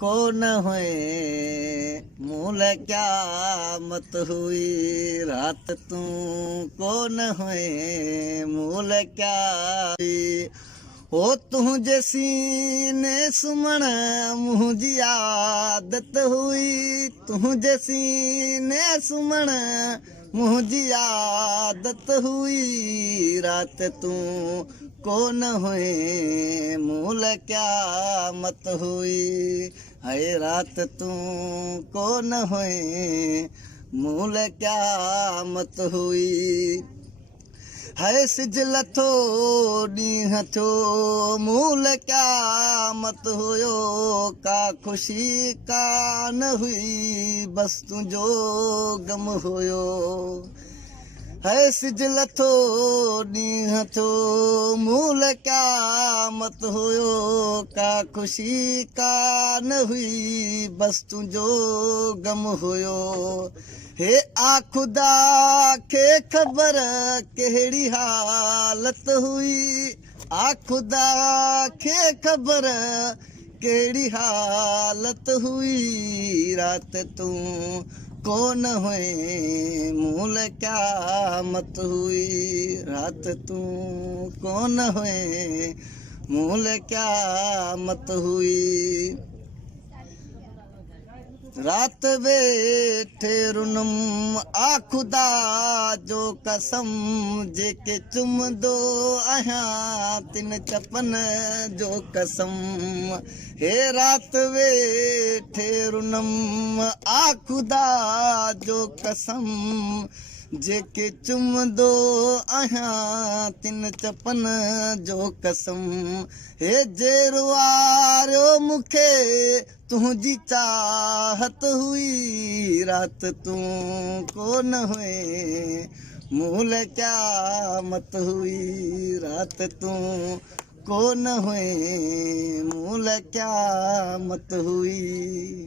को न हुए मूल क्या मत हुई रात तू को न हुए मूल क्या हुई हो तुझे सीने सुमण मुझी आदत हुई तुझे सीने सुमण मुझी आदत हुई रात तू को न हुए मूल क्या मत हुई है रात तू को न हुए मूल क्या मत हुई है सिजल थो ॾींहं थियो मूल क्या मत हुयो का ख़ुशी का न हुई बस तुंहिंजो गम हुयो है सिजल थो ॾींहं थियो मूल क्या मत हुयो का ख़ुशी का न हुई बस तुंहिंजो गम हुयो हे आ ख़ुदा खे ख़बर कहिड़ी हालत हुई आ ख़ुदा खे ख़बर कहिड़ी हालत हुई रात तू को न हुए मूल क्या मत हुई रात तू को न हुए मूल क्या मत हुई रात वेठे रुनम आ ख़ुदा जो कसम जेके चुमंदो आहियां तिन चपन जो कसम हे रात वेठे रुनम आ ख़ुदा जो कसम जेके चुमंदो आहियां तिन चपन जो कसम हे जेरवारियो मूंखे तुझी चाहत हुई रात तू को न हुए मूल क्या मत हुई रात तू को न हुए मूल क्या मत हुई।